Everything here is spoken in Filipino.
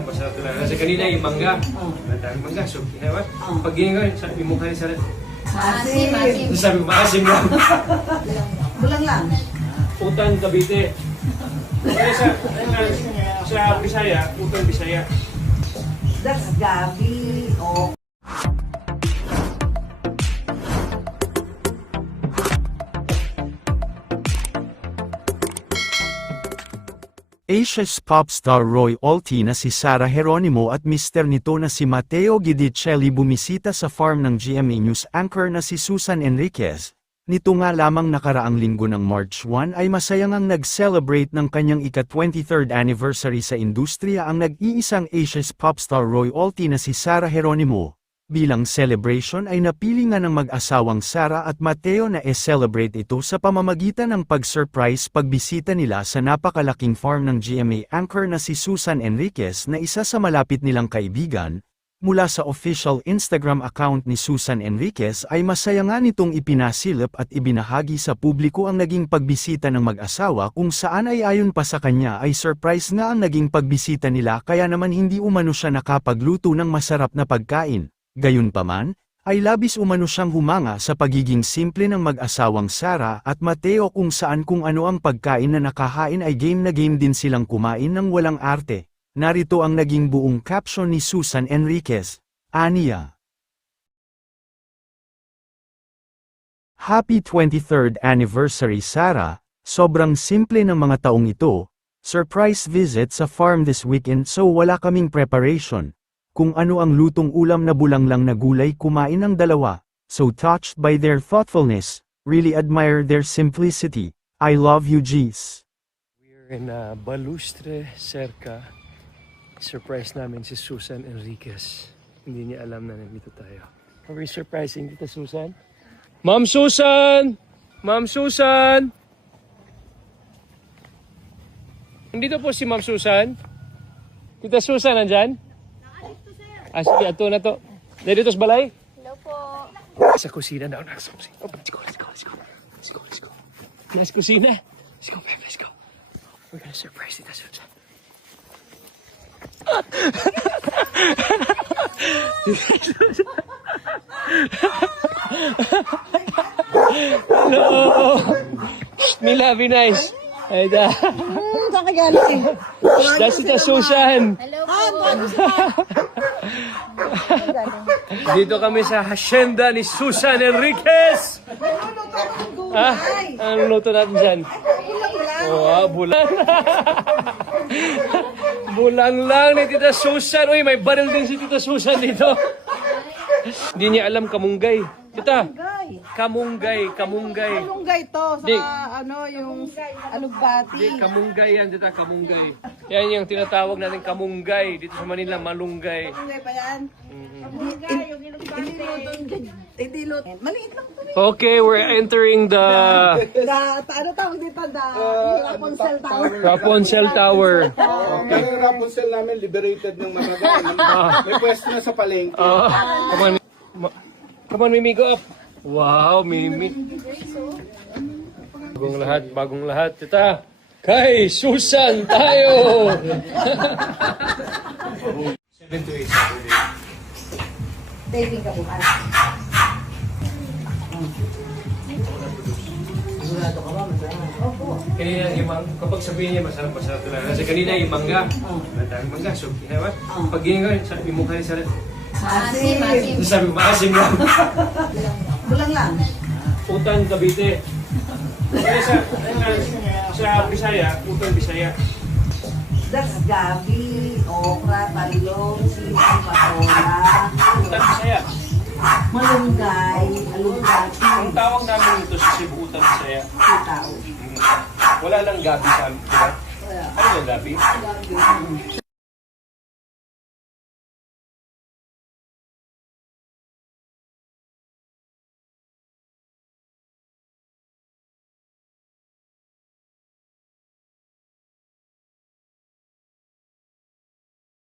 Masarap talaga. Kasi kanina yung mangga. Madaming mangga. So, kinawa. Pag ginagawa, yung mukha niya sarap. Masim. Sabi ko, maasim lang. Bulang lang. Utan, Cavite. Kaya sa Bisaya, Utan, Bisaya. That's Gabi. Oh. Asia's pop star Roy Olti na si Sara Geronimo at mister nito na si Matteo Guidicelli bumisita sa farm ng GMA News anchor na si Susan Enriquez. Nito nga lamang nakaraang linggo ng March 1 ay masayang ang nag-celebrate ng kanyang ika-23rd anniversary sa industriya ang nag-iisang Asia's pop star Roy Olti na si Sara Geronimo. Bilang celebration ay napili nga ng mag-asawang Sara at Matteo na e-celebrate ito sa pamamagitan ng pag-surprise pagbisita nila sa napakalaking farm ng GMA anchor na si Susan Enriquez na isa sa malapit nilang kaibigan. Mula sa official Instagram account ni Susan Enriquez ay masaya nga nitong ipinasilip at ibinahagi sa publiko ang naging pagbisita ng mag-asawa kung saan ay ayon pa sa kanya ay surprise nga ang naging pagbisita nila kaya naman hindi umano siya nakapagluto ng masarap na pagkain. Gayunpaman, ay labis umano siyang humanga sa pagiging simple ng mag-asawang Sara at Matteo kung saan kung ano ang pagkain na nakahain ay game na game din silang kumain ng walang arte. Narito ang naging buong caption ni Susan Enriquez. Aniya. Happy 23rd anniversary Sara, sobrang simple ng mga taong ito. Surprise visit sa farm this weekend so wala kaming preparation. Kung ano ang lutong ulam na bulang lang na gulay kumain ng dalawa, so touched by their thoughtfulness, really admire their simplicity. I love you G's. We're in Balustre, Cerca. Surprise namin si Susan Enriquez. Hindi niya alam na nandito tayo. Are we surprising Tita Susan? Ma'am Susan! Ma'am Susan! Nandito po si Ma'am Susan. Tita Susan, nandyan? Sige, ato na to. Dito sa balay? Hello po. Sa kusina na. Nasa kusina. Oh, let's go. Nasa kusina. Let's go, babe. Let's go. We're gonna surprise Tita Susan. Hello. Mila, be nice. Ay da. Saan ka galing? That's Tita Susan. Hello po. Dito kami sa hacienda ni Susan Enriquez. Anong luto natin dyan? Oh, bulang. Bulang lang ni Tita Susan. Uy, may baril din si Tita Susan dito. Hindi niya alam kamunggay. Tita, kamunggay. Malunggay to sa Di. yung alugbati. Hindi, kamunggay yan, Tita, kamunggay. Yan yung tinatawag natin kamunggay. Dito sa Manila, malunggay. Malunggay pa yan? Hindi luto. Maliit lang to. Okay, we're entering the Ano tawag dito? Rapunzel Tower. Rapunzel Tower. Okay. Yung Rapunzel namin, liberated ng Maragay. May pwesto na sa palengke. Come on, Mimi, go up. Wow, Mimi. Bagong lahat. Tita, kay Susan tayo! 7 to 8 Saturday. Taping ka bukas. Sigurado ka ba? Masarap. Opo. Kanina, kapag sabihin niya masarap talaga. Kasi kanina yung mangga. Madaming mangga. So, kinawa. Pag ginagawa, yung mukha niya sarap. Masim. Sabi ko, maasim lang. Bulang lang. Utan, Cavite. Kaya sa Bisaya, Utan, Bisaya. That's Gabi, okra, talong, sili, patola, Utan, Bisaya. malunggay, alugbati, Ang tawag namin ito sa Cebu, Utan, Bisaya. sitaw. Wala lang gabi sa amin, di ba? Ano yung gabi?